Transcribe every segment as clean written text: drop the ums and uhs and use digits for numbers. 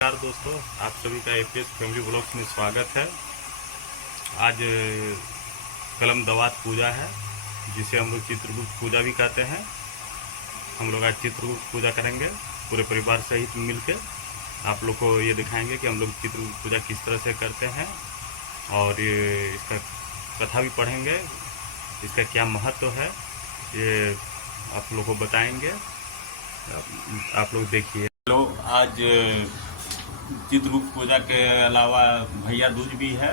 नमस्कार दोस्तों, आप सभी का एपीएस फैमिली ब्लॉग्स में स्वागत है। आज कलम दवात पूजा है, जिसे हम लोग चित्रगुप्त पूजा भी कहते हैं। हम लोग आज चित्रगुप्त पूजा करेंगे पूरे परिवार सहित मिलकर। आप लोग को ये दिखाएंगे कि हम लोग चित्रगुप्त पूजा किस तरह से करते हैं, और ये इसका कथा भी पढ़ेंगे। इसका क्या महत्व है ये आप लोग को बताएंगे। आप लोग देखिए। लोग आज चित्रगुप्त पूजा के अलावा भैया दूज भी है।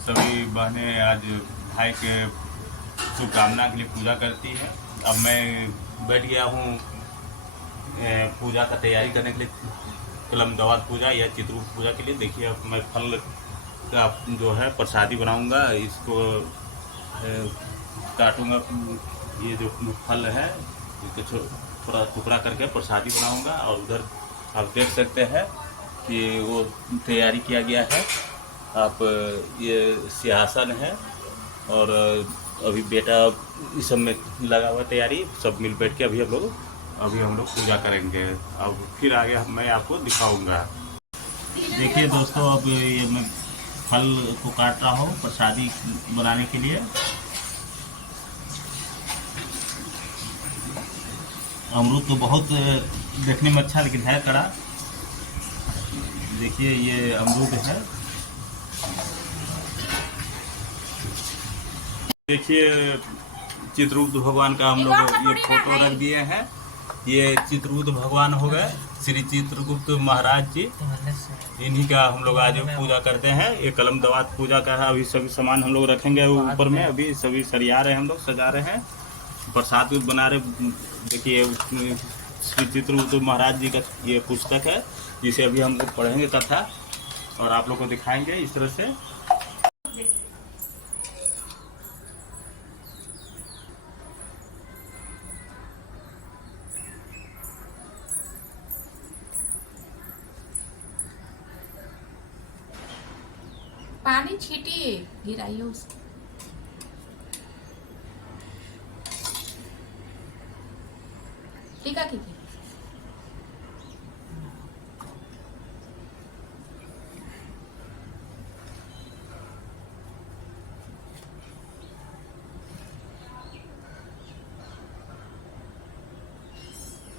सभी बहनें आज भाई के शुभकामना के लिए पूजा करती है। अब मैं बैठ गया हूँ पूजा का तैयारी करने के लिए, कलम दवात पूजा या चित्रगुप्त पूजा के लिए। देखिए, अब मैं फल का जो है प्रसादी बनाऊंगा। इसको काटूंगा, ये जो फल है इसको थोड़ा टुकड़ा करके प्रसादी बनाऊंगा। और उधर आप देख सकते हैं कि वो तैयारी किया गया है। आप ये सिंहासन है, और अभी बेटा इस सब में लगा हुआ तैयारी। सब मिल बैठ के अभी हम लोग पूजा करेंगे। अब फिर आगे मैं आपको दिखाऊंगा। देखिए दोस्तों, अब ये मैं फल को काट रहा हूँ प्रसादी बनाने के लिए। अमरूद तो बहुत देखने में अच्छा, लेकिन है कड़ा। देखिए, ये अमरूद है। देखिए, चित्रगुप्त भगवान का हम लोग ये फोटो रख दिए हैं। ये चित्रगुप्त भगवान हो गए, श्री चित्रगुप्त महाराज जी। इन्हीं का हम लोग आज पूजा करते हैं। ये कलम दवात पूजा का है। अभी सभी सामान हम लोग रखेंगे ऊपर में। अभी सभी सरिया रहे हैं, हम लोग सजा रहे हैं, प्रसाद बना रहे। देखिए, श्री चित्रगुप्त महाराज जी का ये पुस्तक है, जिसे अभी हम लोग पढ़ेंगे कथा, और आप लोग को दिखाएंगे इस तरह से। पानी छीटिए, गिराइए उसको। टीका कीजिए।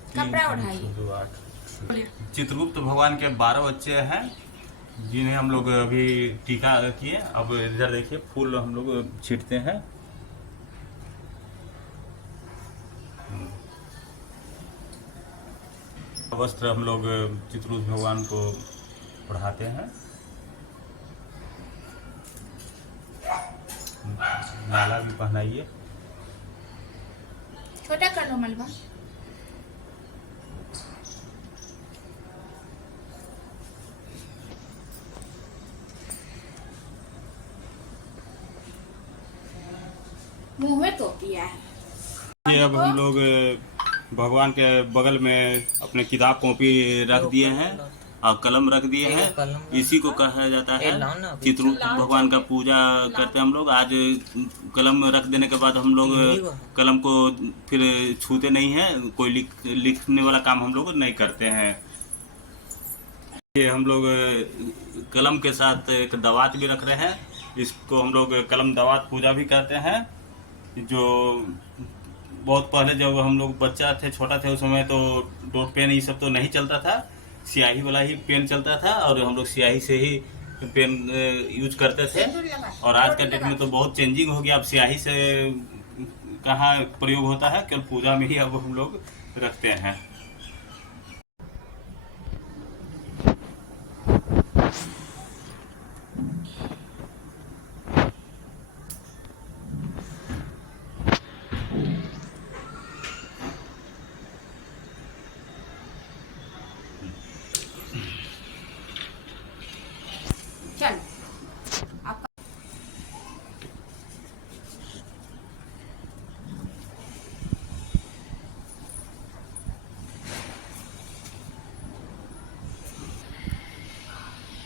कपड़ा उठाइए। चित्रगुप्त भगवान के 12 बच्चे हैं, जिन्हें हम लोग अभी टीका किए। अब इधर देखिए, फूल हम लोग छींटते हैं। वस्त्र हम लोग चित्रगुप्त भगवान को पढ़ाते हैं। माला भी पहनाइए। छोटा कर लो मलबा। मुंह में तो पिया है। ये अब हम लोग भगवान के बगल में अपने किताब कॉपी रख दिए हैं और कलम रख दिए हैं। इसी को कहा जाता है चित्रगुप्त भगवान का पूजा करते हैं हम लोग। आज कलम रख देने के बाद हम लोग कलम को फिर छूते नहीं हैं। कोई लिखने वाला काम हम लोग नहीं करते हैं। ये हम लोग कलम के साथ एक दवात भी रख रहे हैं। इसको हम लोग कलम दवात पूजा भी करते हैं। जो बहुत पहले जब हम लोग बच्चा थे, छोटा थे, उस समय तो डॉट पेन ये सब तो नहीं चलता था। स्याही वाला ही पेन चलता था, और हम लोग स्याही से ही पेन यूज करते थे। और आज का डेट में तो बहुत चेंजिंग हो गया। अब स्याही से कहाँ प्रयोग होता है, केवल पूजा में ही अब हम लोग रखते हैं। चल आपका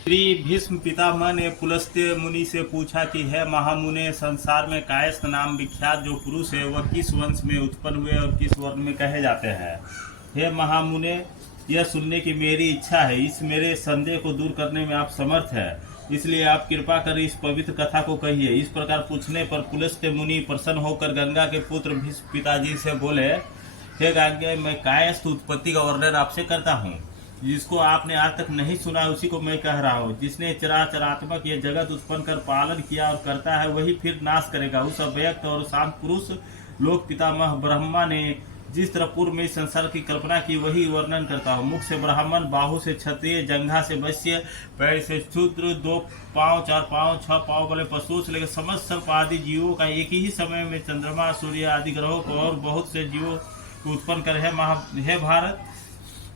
श्री भीष्म पितामह ने पुलस्त्य मुनि से पूछा कि है महामुने, संसार में कायस्थ नाम विख्यात जो पुरुष है वह किस वंश में उत्पन्न हुए और किस वर्ण में कहे जाते हैं। हे महामुने, यह सुनने की मेरी इच्छा है। इस मेरे संदेह को दूर करने में आप समर्थ है, इसलिए आप कृपा कर इस पवित्र कथा को कहिए। इस प्रकार पूछने पर पुलस्त्य मुनि प्रसन्न होकर गंगा के पुत्र भीष्म पिताजी से बोले, हे गंगे, मैं कायस्थ उत्पत्ति का वर्णन आपसे करता हूँ। जिसको आपने आज तक नहीं सुना उसी को मैं कह रहा हूँ। जिसने चराचरात्मक ये जगत उत्पन्न कर पालन किया और करता है, वही फिर नाश करेगा। उस अव्यक्त और शांत पुरुष लोक पितामह ब्रह्मा ने जिस तरह पूर्व में इस संसार की कल्पना की, वही वर्णन करता हूँ। मुख से ब्राह्मण, बाहु से क्षत्रिय, जंघा से वैश्य, पैर से शूद्र, 2 पाँव, 4 पाँव, 6 पाँव वाले पशु से लेकर समस्त सर्प आदि जीवों का एक ही समय में चंद्रमा, सूर्य आदि ग्रहों को और बहुत से जीवों को उत्पन्न कर हे भारत,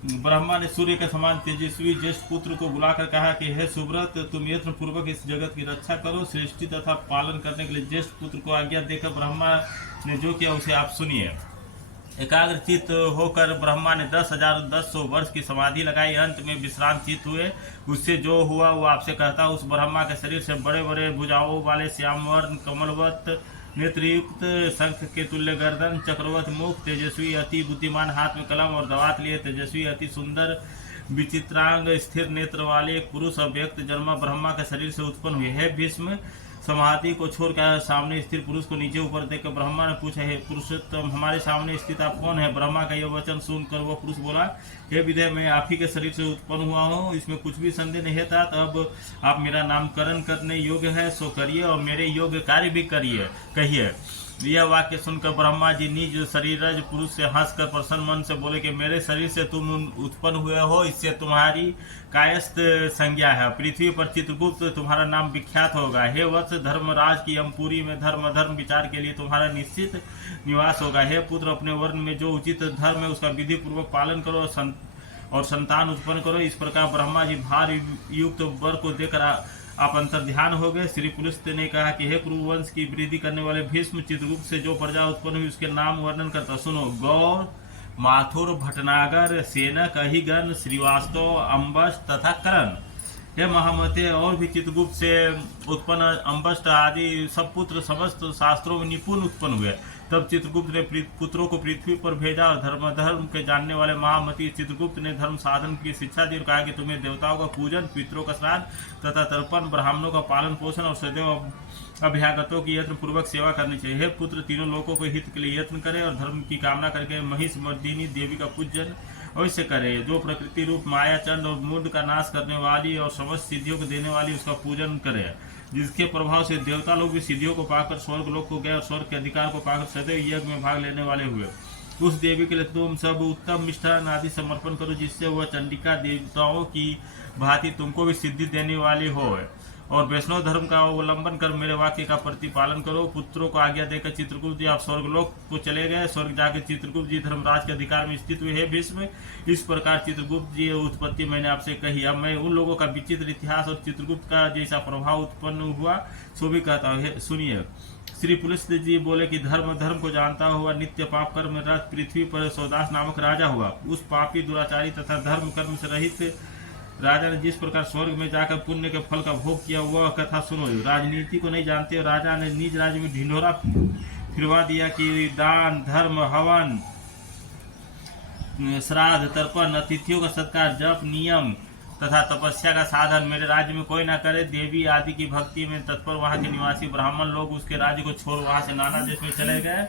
ब्रह्मा ने सूर्य के समान तेजस्वी ज्येष्ठ पुत्र को बुलाकर कहा कि हे सुब्रत, तुम यत्न पूर्वक इस जगत की रक्षा करो। सृष्टि तथा पालन करने के लिए ज्येष्ठ पुत्र को आज्ञा देकर ब्रह्मा ने जो किया उसे आप सुनिए। एकाग्र चित्त होकर ब्रह्मा ने 10,100 वर्ष की समाधि लगाई। अंत में विश्रांत चित्त हुए। उससे जो हुआ वो आपसे कहता हूँ। उस ब्रह्मा के शरीर से बड़े बड़े भुजाओं वाले श्यामवर्ण कमलवत नेत्रयुक्त, शंख के तुल्य गर्दन, चक्रवत मुख, तेजस्वी अति बुद्धिमान, हाथ में कलम और दवात लिए तेजस्वी अति सुंदर विचित्रांग स्थिर नेत्र वाले एक पुरुष अव्यक्त जन्मा ब्रह्मा के शरीर से उत्पन्न हुए। हे भीष्म, समाधि को छोड़कर सामने स्थिर पुरुष को नीचे ऊपर देखकर ब्रह्मा ने पूछा, हे पुरुषोत्तम, हमारे सामने स्थित आप कौन है? ब्रह्मा का यह वचन सुनकर वह पुरुष बोला, हे विदय, मैं आप ही के शरीर से उत्पन्न हुआ हूँ, इसमें कुछ भी संदेह नहीं था। तब आप मेरा नामकरण करने योग्य है सो करिए और मेरे योग्य कार्य भी कहिए। यह वाक्य सुनकर ब्रह्मा जी निज शरीरज पुरुष से हंसकर प्रसन्न मन से बोले कि मेरे शरीर से तुम उत्पन्न हुए हो, इससे तुम्हारी कायस्थ संज्ञा है। पृथ्वी पर चित्रगुप्त तुम्हारा नाम विख्यात होगा। हे वत्स, धर्मराज की यमपुरी में धर्म विचार के लिए तुम्हारा निश्चित निवास होगा। हे पुत्र, अपने वर्ण में जो उचित धर्म है उसका विधि पूर्वक पालन करो और संतान उत्पन्न करो। इस प्रकार ब्रह्मा जी भार युक्त वर को देकर आप अंतर्ध्यान हो गए। श्री पुलस्त्य ने कहा कि हे कुरुवंश की वृद्धि करने वाले भीष्म, चित्रगुप्त से जो प्रजा उत्पन्न हुई उसके नाम वर्णन करता सुनो। गौर, माथुर, भटनागर, सेनक, अहिगन, श्रीवास्तव, अम्बस तथा करण। हे महामते, और भी चित्रगुप्त से उत्पन्न अम्बस्ट आदि सब पुत्र समस्त शास्त्रों में निपुण उत्पन्न हुए। तब चित्रगुप्त ने पुत्रों को पृथ्वी पर भेजा और धर्म के जानने वाले महामती चित्रगुप्त ने धर्म साधन की शिक्षा दी और कहा कि तुम्हें देवताओं का पूजन, पितरों का श्राद्ध तथा तर्पण, ब्राह्मणों का पालन पोषण और सदैव अभ्यागतों की यत्न पूर्वक सेवा करनी चाहिए। हे पुत्र, तीनों लोगों को हित के लिए यत्न करे और धर्म की कामना करके महिष मर्दिनी देवी का पूजन अवश्य करे। जो प्रकृति रूप माया, चंड और मूड का नाश करने वाली और समस्त सिद्धियों को देने वाली उसका पूजन करे। जिसके प्रभाव से देवता लोग भी सिद्धियों को पाकर स्वर्ग लोक को गए और स्वर्ग के अधिकार को पाकर सदैव यज्ञ में भाग लेने वाले हुए। उस देवी के लिए तुम सब उत्तम मिष्ठान आदि समर्पण करो, जिससे वह चंडिका देवताओं की भांति तुमको भी सिद्धि देने वाली हो। और वैष्णव धर्म का अवलंबन कर मेरे वाक्य का प्रतिपालन करो। पुत्रों को आज्ञा देकर चित्रगुप्त जी आप स्वर्गलोक को चले गए। स्वर्ग जाकर चित्रगुप्त जी धर्मराज के अधिकार में स्थित हुए। हे भीष्म, इस प्रकार चित्रगुप्त जी उत्पत्ति मैंने आपसे कही। अब मैं उन लोगों का विचित्र इतिहास और चित्रगुप्त का जैसा प्रभाव उत्पन्न हुआ सो भी कहता हूँ, सुनिए। श्री पुलस्त्य जी बोले कि धर्म को जानता हुआ नित्य पाप कर्म रत पृथ्वी पर सौदास नामक राजा हुआ। उस पापी, दुराचारी तथा धर्म कर्म से रहित राजा ने जिस प्रकार स्वर्ग में जाकर पुण्य के फल का भोग किया वह कथा सुनो। राजनीति को नहीं जानते, राजा ने निज राज्य में ढिंढोरा फिरवा दिया कि दान, धर्म, हवन, श्राद्ध, तर्पण, अतिथियों का सत्कार, जप, नियम तथा तपस्या का साधन मेरे राज्य में कोई ना करे। देवी आदि की भक्ति में तत्पर वहां के निवासी ब्राह्मण लोग उसके राज्य को छोड़ वहां से नाना देश में चले गए।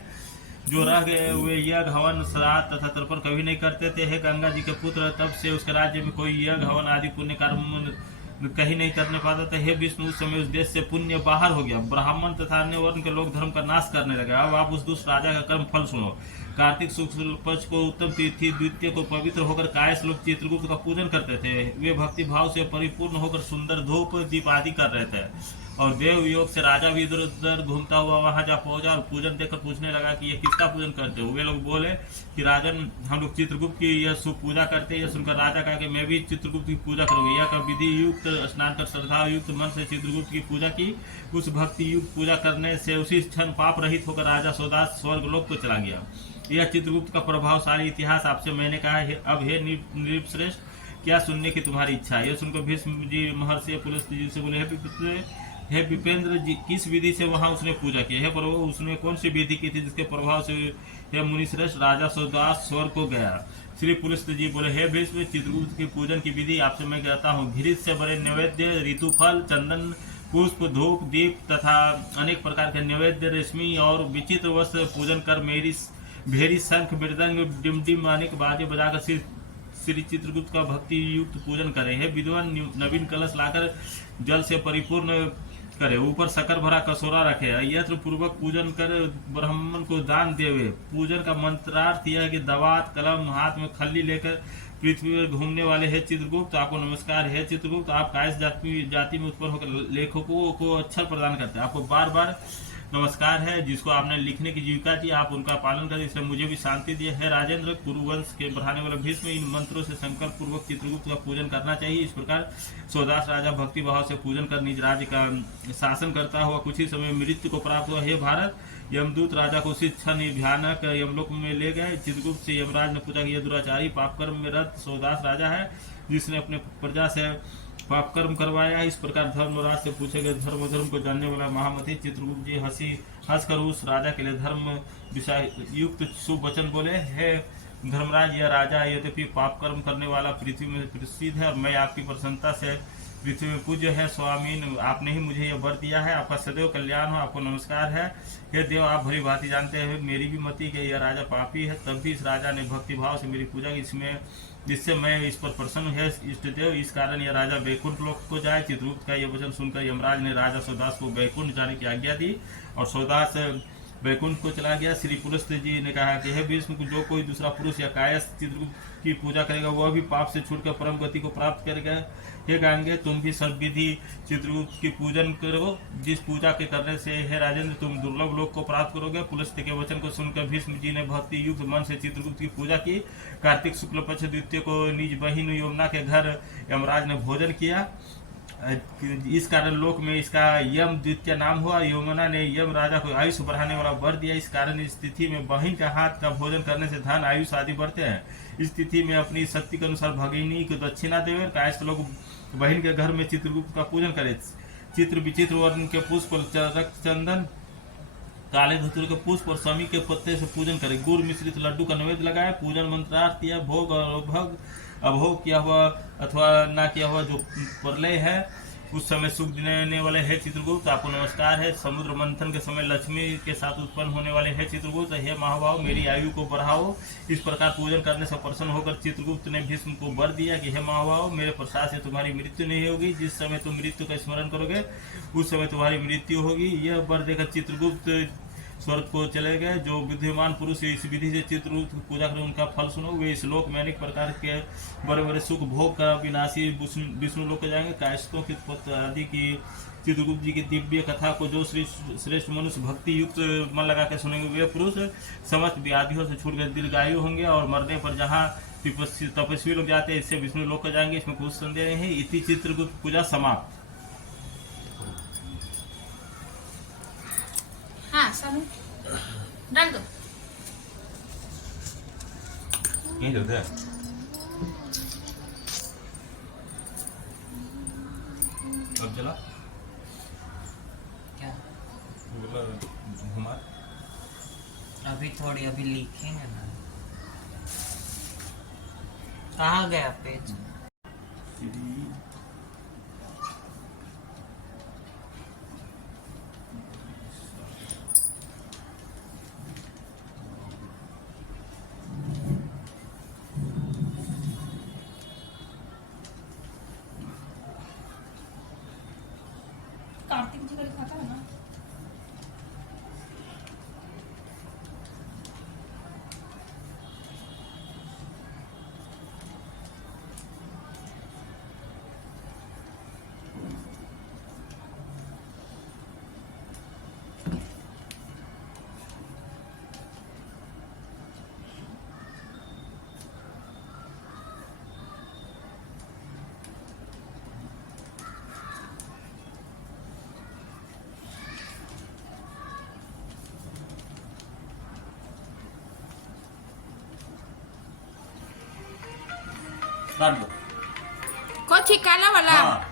जो रह गए वे यज्ञ, हवन, श्राद्ध तथा तर्पण कभी नहीं करते थे। हे गंगा जी के पुत्र, तब से उसके राज्य में कोई यज्ञ, हवन आदि पुण्य कर्म कहीं नहीं करने पाता था। हे विष्णु, उस समय उस देश से पुण्य बाहर हो गया। ब्राह्मण तथा अन्य वर्ण के लोग धर्म का नाश करने लगे। अब आप उस दुष्ट राजा का कर्म फल सुनो। कार्तिक शुक्ल पक्ष को उत्तम तिथि द्वितीय को पवित्र होकर कायस्थ लोग चित्रगुप्त का पूजन करते थे। वे भक्ति भाव से परिपूर्ण होकर सुंदर धूप दीप आदि कर रहे थे। और देव योग से राजा भी इधर उधर घूमता हुआ वहां जा पहुंचा और पूजन देखकर पूछने लगा कि ये किसका पूजन करते हो। वे लोग बोले कि राजन, हम लोग चित्रगुप्त की यह शुभ पूजा करते हैं। यह सुनकर राजा कहा कि मैं भी चित्रगुप्त की पूजा करूंगा। यह विधि युक्त स्नान कर श्रद्धा युक्त मन से चित्रगुप्त की पूजा की। उस भक्ति युक्त पूजा करने से उसी क्षण पाप रहित होकर राजा सौदास स्वर्गलोक को चला गया। यह चित्रगुप्त का प्रभावशाली इतिहास आपसे मैंने कहा है। अब हे नृपश्रेष्ठ, क्या सुनने की तुम्हारी इच्छा है? यह सुनकर भीष्म जी महर्षि पुलस्त्य जी से बोले, हे हे विपेंद्र जी, किस विधि से वहां उसने पूजा की? हे प्रभु, उसने कौन सी विधि की थी जिसके प्रभाव से हे मुनिश्रेष्ठ राजा सौदास स्वर्ग को गया? श्री पुलस्त जी बोले, हे भीष्म, चित्रगुप्त की पूजन की विधि आपसे मैं कहता हूँ। घृत से बड़े नैवेद्य, ऋतुफल, चंदन, पुष्प, धूप, दीप तथा अनेक प्रकार के नैवेद्य, रेशमी और विचित्र वस्त्र पूजन कर मेरी भेरी, शंख, मृदंग, डिमडिम अनेक बाजे बजाकर श्री चित्रगुप्त का भक्ति युक्त पूजन करे। हे विद्वान, नवीन कलश लाकर जल से परिपूर्ण करे, ऊपर शक्कर भरा कसोरा रखे, यत्र पूर्वक पूजन कर ब्राह्मण को दान देवे। पूजन का मंत्रार्थ यह है कि दवात कलम हाथ में खल्ली लेकर पृथ्वी पर घूमने वाले हे चित्रगुप्त, आपको नमस्कार। हे चित्रगुप्त, आप कायस जाति में उत्पन्न होकर लेखकों को अक्षर प्रदान करते हैं, आपको बार बार नमस्कार है। जिसको आपने लिखने की जीविका दी, आप उनका पालन करें, इसलिए मुझे भी शांति दिए। है राजेंद्र, कुरुवंश के बढ़ाने वाले भीष्म, इन मंत्रों से संकल्प पूर्वक चित्रगुप्त का पूजन करना चाहिए। इस प्रकार सौदास राजा भक्ति भाव से पूजन कर निज राज्य का शासन करता हुआ कुछ ही समय मृत्यु को प्राप्त हुआ। हे भारत, यमदूत राजा को शिक्षा भयानक यमलोक में ले गए। चित्रगुप्त से यमराज ने पूछा कि यह दुराचारी पापकर्म में रत सौदास राजा है, जिसने अपने प्रजा से पाप कर्म करवाया। इस प्रकार धर्मराज से पूछे गए धर्म को जानने वाला महामती चित्रगुप्त जी हंसकर उस राजा के लिए धर्म विषय युक्त शुभ वचन बोले, हे धर्मराज, यह राजा यद्यपि पाप कर्म करने वाला पृथ्वी में प्रसिद्ध है और मैं आपकी प्रसन्नता से पृथ्वी में पूज्य है। स्वामीन, आपने ही मुझे यह वर दिया है, आपका सदैव कल्याण हो, आपको नमस्कार है। हे देव, आप भली भांति जानते हैं मेरी भी मति कि यह राजा पापी है, तब भी इस राजा ने भक्ति भाव से मेरी पूजा की, जिससे मैं इस पर प्रसन्न है। इष्टदेव, इस कारण यह राजा बैकुंठ लोक को जाए। चित्रगुप्त का यह वचन सुनकर यमराज ने राजा सौदास को बैकुंठ जाने की आज्ञा दी और सौदास बैकुंठ को चला गया। श्री पुलस्त जी ने कहा कि हे भीष्म, जो कोई दूसरा पुरुष या कायस्थ चित्रगुप्त की पूजा करेगा वह भी पाप से छूटकर परम गति को प्राप्त करेगा। हे गांगे, तुम भी सब विधि चित्रगुप्त की पूजन करो, जिस पूजा के करने से हे राजेंद्र तुम दुर्लभ लोक को प्राप्त करोगे। पुलस्त के वचन को सुनकर भीष्म जी ने भक्ति युक्त मन से चित्रगुप्त की पूजा की। कार्तिक शुक्ल पक्ष द्वितीय को निज बहिन यमुना के घर यमराज ने भोजन किया। इस कारण लोक में इसका यम द्वितीय नाम हुआ। यमुना ने यम राजा को आयुष बढ़ाने वाला वर दिया। इस कारण इस तिथि में बहिन का हाथ का भोजन करने से धन आयुष आदि बढ़ते हैं। इस तिथि में अपनी शक्ति के अनुसार भगिनी को दक्षिणा देवे। कायस्थ लोग बहिन के घर में चित्रगुप्त का पूजन करे। चित्र विचित्र वर्ण के पुष्प, रक्त, चंदन, काले धतूर के पुष्प और समी के पत्ते से पूजन करे। गुड़ मिश्रित लड्डू का नैवेद्य लगाए। पूजन मंत्रार्थ किया। भोग और अभोग किया हुआ अथवा ना किया हुआ जो प्रलय है उस समय सुख देने वाले हे चित्रगुप्त, आपको नमस्कार है। समुद्र मंथन के समय लक्ष्मी के साथ उत्पन्न होने वाले हे चित्रगुप्त, हे महाभाव, मेरी आयु को बढ़ाओ। इस प्रकार पूजन करने से प्रसन्न होकर चित्रगुप्त ने भीष्म को वर दिया कि हे महाभाव, मेरे प्रसाद से तुम्हारी मृत्यु नहीं होगी। जिस समय तुम मृत्यु का स्मरण करोगे उस समय तुम्हारी मृत्यु होगी। यह वर देकर चित्रगुप्त स्वर्ग को चले गए। जो बुद्धिमान पुरुष इस विधि से चित्रगुप्त पूजा करें उनका फल सुनो। वे इस लोक में अनेक प्रकार के बड़े बड़े सुख भोग का विनाशी विष्णु लोक को जाएंगे। कायस्थों की उत्पत्ति आदि की चित्रगुप्त जी की दिव्य कथा को जो श्रेष्ठ मनुष्य भक्ति युक्त मन लगा के सुनेंगे वे पुरुष समस्त व्याधियों से छूट कर दीर्घायु होंगे और मरने पर जहाँ तपस्वी लोग जाते हैं इससे विष्णु लोक को जाएंगे। इसमें कुछ संदेह नहीं है। इति चित्रगुप्त पूजा समाप्त। हाँ, सब डाल दो। यहीं दे दे। अब चला क्या बोला घुमा। अभी थोड़ी अभी लिखेंगे ना। कहाँ गया पेज? कार्तिक जी का लिखा था ना। डाल दो। कौन काला वाला? हाँ।